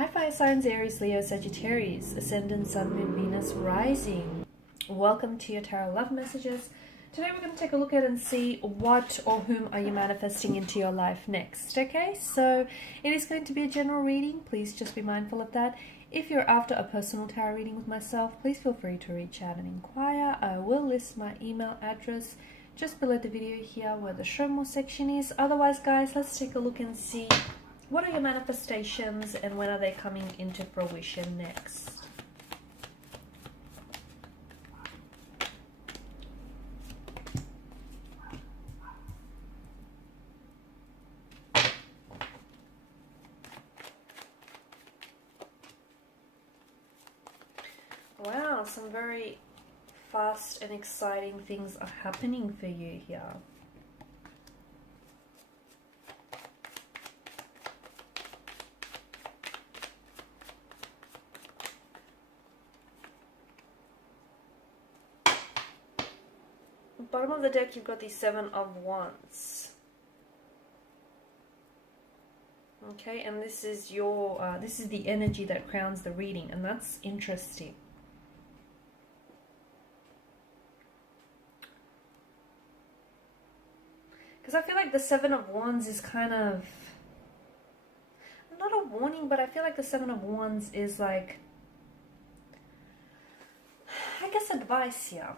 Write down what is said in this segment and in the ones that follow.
Hi fire signs, Aries, Leo, Sagittarius, Ascendant, Sun, Moon, Venus, Rising. Welcome to your tarot love messages. Today we're going to take a look at and see what or whom are you manifesting into your life next. Okay, so it is going to be a general reading. Please just be mindful of that. If you're after a personal tarot reading with myself, please feel free to reach out and inquire. I will list my email address just below the video here where the show more section is. Otherwise, guys, let's take a look and see what are your manifestations and when are they coming into fruition next. Wow, some very fast and exciting things are happening for you here. Bottom of the deck, you've got the Seven of Wands. Okay, and this is your this is the energy that crowns the reading, and that's interesting. Because I feel like the Seven of Wands is kind of not a warning, but I feel like the Seven of Wands is like, I guess, advice here.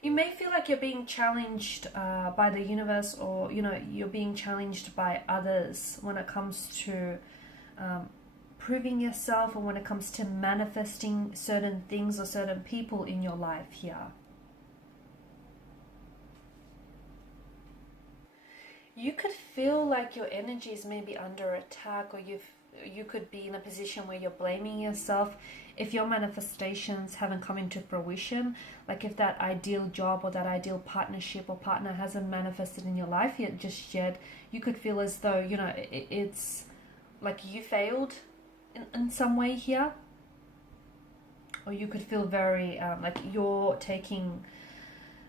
You may feel like you're being challenged by the universe, or you're being challenged by others when it comes to proving yourself, or when it comes to manifesting certain things or certain people in your life here. You could feel like your energy is maybe under attack, or you could be in a position where you're blaming yourself if your manifestations haven't come into fruition. Like if that ideal job or that ideal partnership or partner hasn't manifested in your life yet, you could feel as though, it's like you failed in some way here. Or you could feel very like you're taking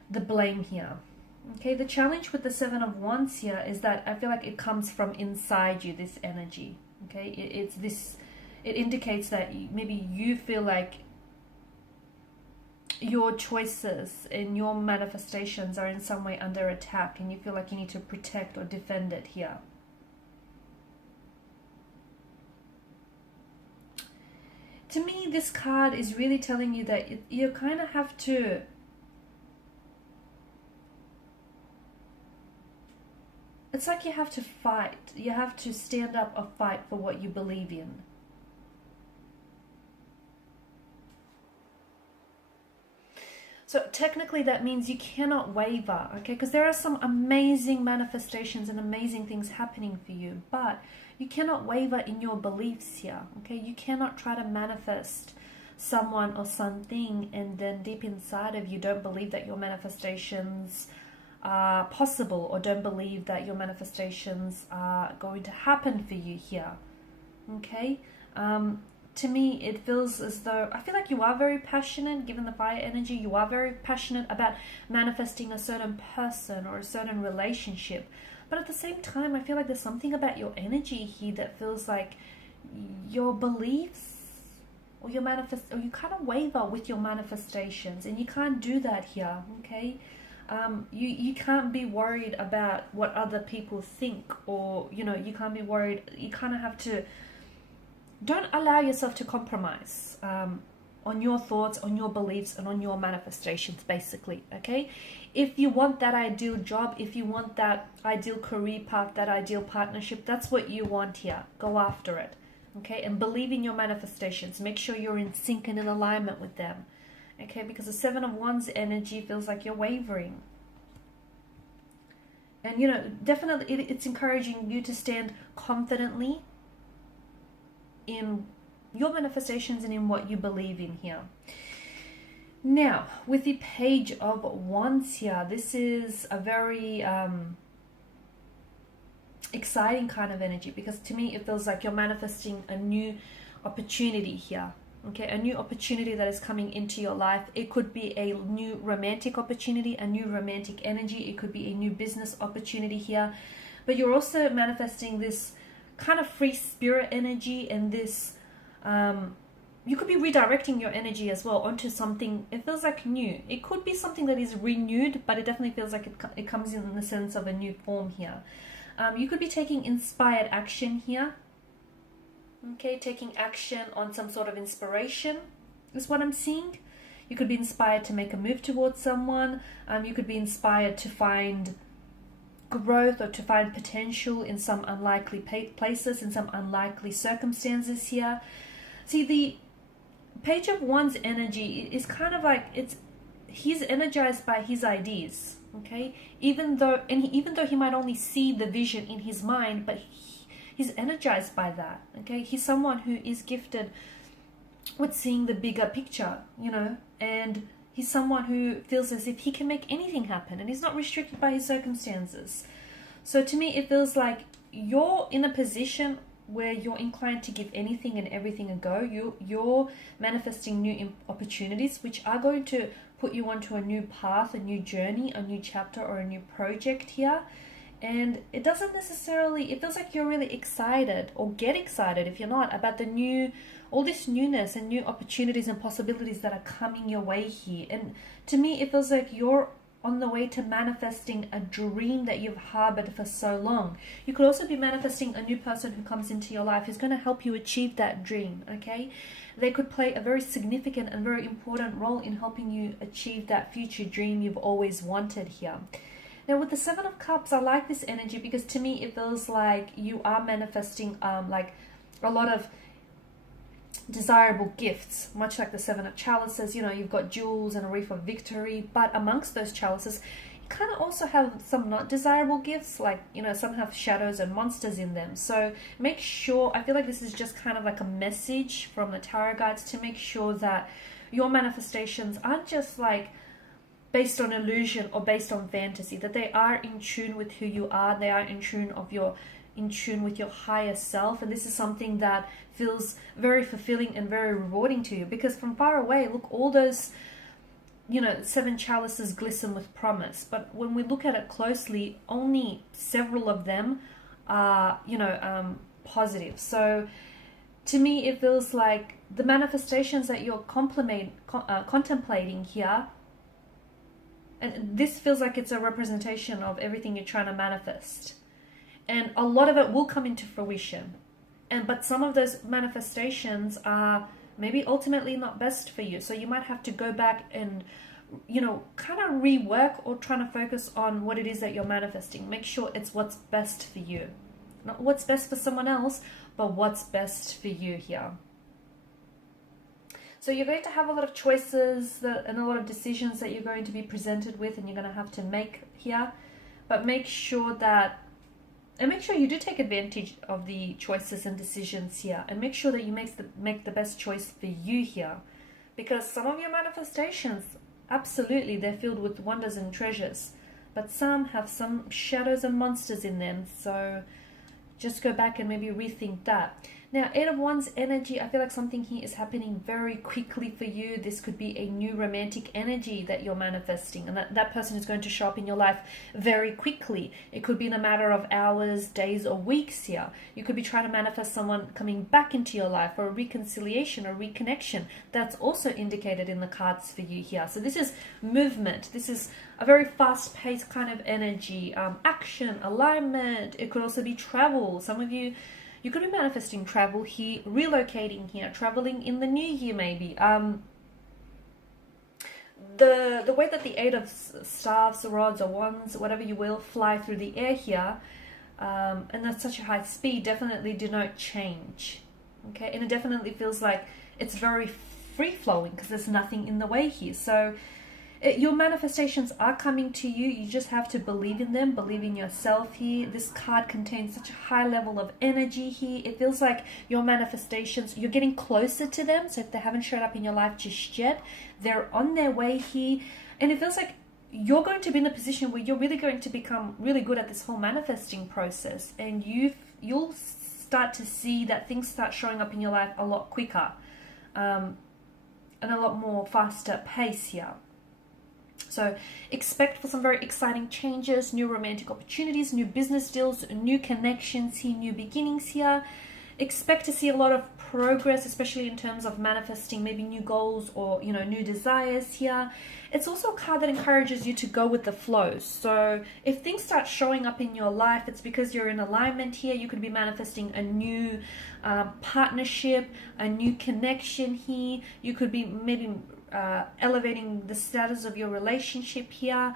the blame here. Okay, the challenge with the Seven of Wands here is that I feel like it comes from inside you, this energy. Okay, it indicates that maybe you feel like your choices and your manifestations are in some way under attack, and you feel like you need to protect or defend it here. To me, this card is really telling you that you kind of have to it's like you have to fight. You have to stand up or fight for what you believe in. So technically that means you cannot waver, okay? Because there are some amazing manifestations and amazing things happening for you, but you cannot waver in your beliefs here, okay? You cannot try to manifest someone or something and then deep inside of you don't believe that your manifestations are possible, or don't believe that your manifestations are going to happen for you here. Okay, to me it feels as though I feel like you are very passionate. Given the fire energy, you are very passionate about manifesting a certain person or a certain relationship, but at the same time I feel like there's something about your energy here that feels like your beliefs or you kind of waver with your manifestations, and you can't do that here. Okay, you can't be worried about what other people think, or you can't be worried. You kind of have to, don't allow yourself to compromise on your thoughts, on your beliefs, and on your manifestations, basically. Okay, if you want that ideal job, if you want that ideal career path, that ideal partnership, that's what you want here, go after it. Okay, and believe in your manifestations. Make sure you're in sync and in alignment with them. Okay, because the Seven of Wands energy feels like you're wavering. And, definitely it's encouraging you to stand confidently in your manifestations and in what you believe in here. Now, with the Page of Wands here, this is a very exciting kind of energy, because to me it feels like you're manifesting a new opportunity here. Okay, a new opportunity that is coming into your life. It could be a new romantic opportunity, a new romantic energy. It could be a new business opportunity here. But you're also manifesting this kind of free spirit energy, and this, you could be redirecting your energy as well onto something, it feels like new. It could be something that is renewed, but it definitely feels like it comes in the sense of a new form here. You could be taking inspired action here. Okay, taking action on some sort of inspiration is what I'm seeing. You could be inspired to make a move towards someone. You could be inspired to find growth or to find potential in some unlikely places, in some unlikely circumstances here. See, the Page of Wands energy is kind of like, he's energized by his ideas. Okay, even though he might only see the vision in his mind, but he's energized by that. Okay, he's someone who is gifted with seeing the bigger picture, you know, and he's someone who feels as if he can make anything happen, and he's not restricted by his circumstances. So to me, it feels like you're in a position where you're inclined to give anything and everything a go. You're manifesting new opportunities, which are going to put you onto a new path, a new journey, a new chapter, or a new project here. And it doesn't necessarily, it feels like you're really excited, or get excited if you're not, about the new, all this newness and new opportunities and possibilities that are coming your way here. And to me, it feels like you're on the way to manifesting a dream that you've harbored for so long. You could also be manifesting a new person who comes into your life who's going to help you achieve that dream, okay? They could play a very significant and very important role in helping you achieve that future dream you've always wanted here. Now, with the Seven of Cups, I like this energy because to me, it feels like you are manifesting like a lot of desirable gifts, much like the Seven of Chalices. You know, you've got jewels and a wreath of victory, but amongst those chalices, you kind of also have some not desirable gifts, like, you know, some have shadows and monsters in them. So make sure, I feel like this is just kind of like a message from the tarot guides to make sure that your manifestations aren't just like based on illusion or based on fantasy, that they are in tune with who you are, they are in tune with your higher self. And this is something that feels very fulfilling and very rewarding to you, because from far away, look, all those, you know, seven chalices glisten with promise, but when we look at it closely, only several of them are, you know, positive. So to me, it feels like the manifestations that you're contemplating here, and this feels like it's a representation of everything you're trying to manifest. And a lot of it will come into fruition. But some of those manifestations are maybe ultimately not best for you. So you might have to go back and, you know, kind of rework or trying to focus on what it is that you're manifesting. Make sure it's what's best for you. Not what's best for someone else, but what's best for you here. So you're going to have a lot of choices and a lot of decisions that you're going to be presented with, and you're going to have to make here. But make sure you do take advantage of the choices and decisions here, and make sure that you make the best choice for you here, because some of your manifestations, absolutely, they're filled with wonders and treasures, but some have some shadows and monsters in them. So just go back and maybe rethink that. Now, Eight of Wands energy, I feel like something here is happening very quickly for you. This could be a new romantic energy that you're manifesting, and that person is going to show up in your life very quickly. It could be in a matter of hours, days, or weeks here. You could be trying to manifest someone coming back into your life, or a reconciliation or reconnection. That's also indicated in the cards for you here. So this is movement. This is a very fast-paced kind of energy, action, alignment. It could also be travel. Some of you could be manifesting travel here, relocating here, traveling in the new year maybe. The way that the Eight of Staves, Rods, or Wands, whatever you will, fly through the air here, and that's such a high speed, definitely denote change. Okay, and it definitely feels like it's very free-flowing because there's nothing in the way here. So your manifestations are coming to you. You just have to believe in them, believe in yourself here. This card contains such a high level of energy here. It feels like your manifestations, you're getting closer to them. So if they haven't showed up in your life just yet, they're on their way here. And it feels like you're going to be in a position where you're really going to become really good at this whole manifesting process. And you'll start to see that things start showing up in your life a lot quicker. and a lot more faster pace here. So expect for some very exciting changes, new romantic opportunities, new business deals, new connections here, new beginnings here. Expect to see a lot of progress, especially in terms of manifesting maybe new goals or, you know, new desires here. It's also a card that encourages you to go with the flow. So if things start showing up in your life, it's because you're in alignment here. You could be manifesting a new partnership, a new connection here. You could be maybe elevating the status of your relationship here.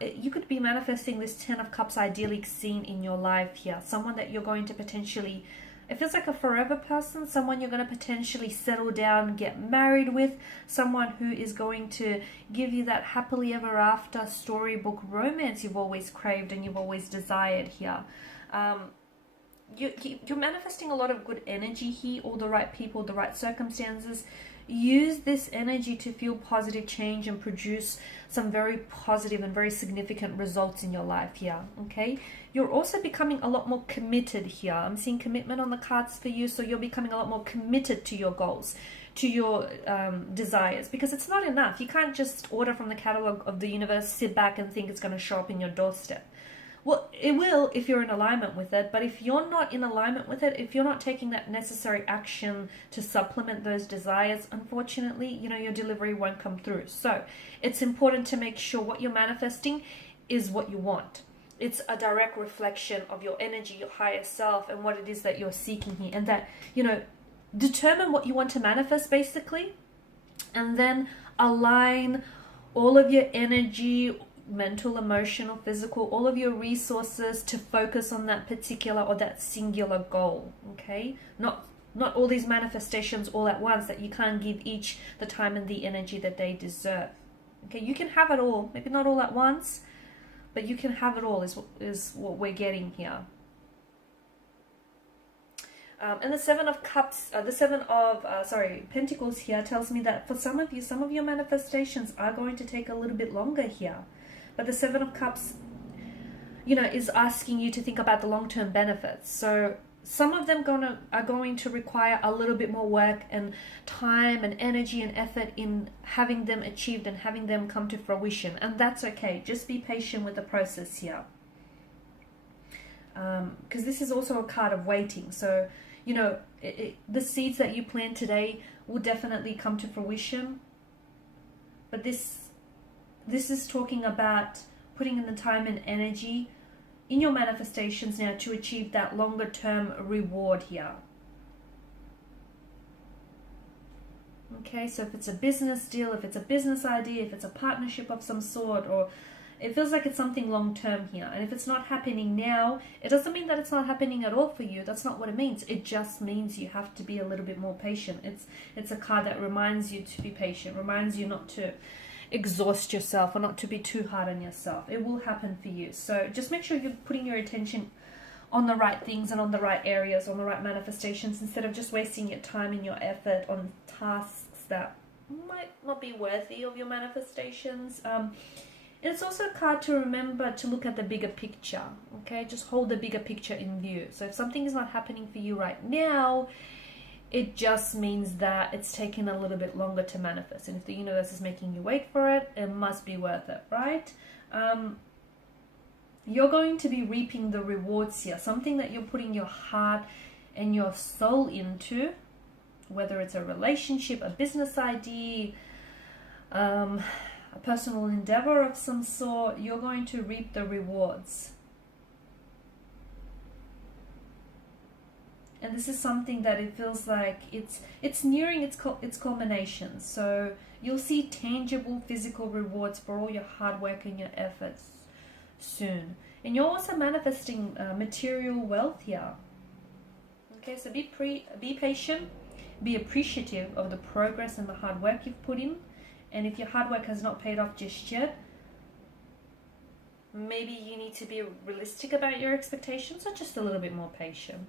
You could be manifesting this 10 of Cups ideally seen in your life here. Someone that you're going to potentially, it feels like a forever person, someone you're going to potentially settle down, get married with, someone who is going to give you that happily ever after storybook romance you've always craved and you've always desired here. You're manifesting a lot of good energy here, all the right people, the right circumstances. Use this energy to feel positive change and produce some very positive and very significant results in your life here, okay? You're also becoming a lot more committed here. I'm seeing commitment on the cards for you, so you're becoming a lot more committed to your goals, to your desires, because it's not enough. You can't just order from the catalog of the universe, sit back and think it's going to show up in your doorstep. Well, it will if you're in alignment with it, but if you're not in alignment with it, if you're not taking that necessary action to supplement those desires, unfortunately, you know, your delivery won't come through. So it's important to make sure what you're manifesting is what you want. It's a direct reflection of your energy, your higher self, and what it is that you're seeking here. And that, you know, determine what you want to manifest basically, and then align all of your energy, mental, emotional, physical, all of your resources to focus on that particular or that singular goal, okay? Not all these manifestations all at once that you can't give each the time and the energy that they deserve, okay? You can have it all, maybe not all at once, but you can have it all is what we're getting here. And the Seven of Cups, Pentacles here tells me that for some of you, some of your manifestations are going to take a little bit longer here. But the Seven of Cups, you know, is asking you to think about the long-term benefits. So some of them are going to require a little bit more work and time and energy and effort in having them achieved and having them come to fruition. And that's okay. Just be patient with the process here. Because this is also a card of waiting. So, you know, the seeds that you plant today will definitely come to fruition. But this is talking about putting in the time and energy in your manifestations now to achieve that longer term reward here. Okay, so if it's a business deal, if it's a business idea, if it's a partnership of some sort, or it feels like it's something long term here. And if it's not happening now, it doesn't mean that it's not happening at all for you. That's not what it means. It just means you have to be a little bit more patient. It's a card that reminds you to be patient, reminds you not to exhaust yourself or not to be too hard on yourself. It will happen for you. So just make sure you're putting your attention on the right things and on the right areas, on the right manifestations, instead of just wasting your time and your effort on tasks that might not be worthy of your manifestations. It's also a card to remember to look at the bigger picture, okay? Just hold the bigger picture in view. So if something is not happening for you right now, it just means that it's taking a little bit longer to manifest. And if the universe is making you wait for it, it must be worth it, right? You're going to be reaping the rewards here. Something that you're putting your heart and your soul into, whether it's a relationship, a business idea, a personal endeavor of some sort, you're going to reap the rewards. And this is something that it feels like it's nearing its culmination. So you'll see tangible physical rewards for all your hard work and your efforts soon. And you're also manifesting material wealth here. Okay, so be patient, be appreciative of the progress and the hard work you've put in. And if your hard work has not paid off just yet, maybe you need to be realistic about your expectations or just a little bit more patient.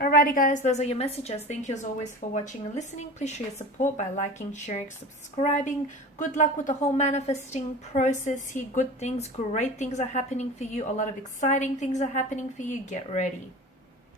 Alrighty guys, those are your messages. Thank you as always for watching and listening. Please show your support by liking, sharing, subscribing. Good luck with the whole manifesting process here. Good things, great things are happening for you. A lot of exciting things are happening for you. Get ready.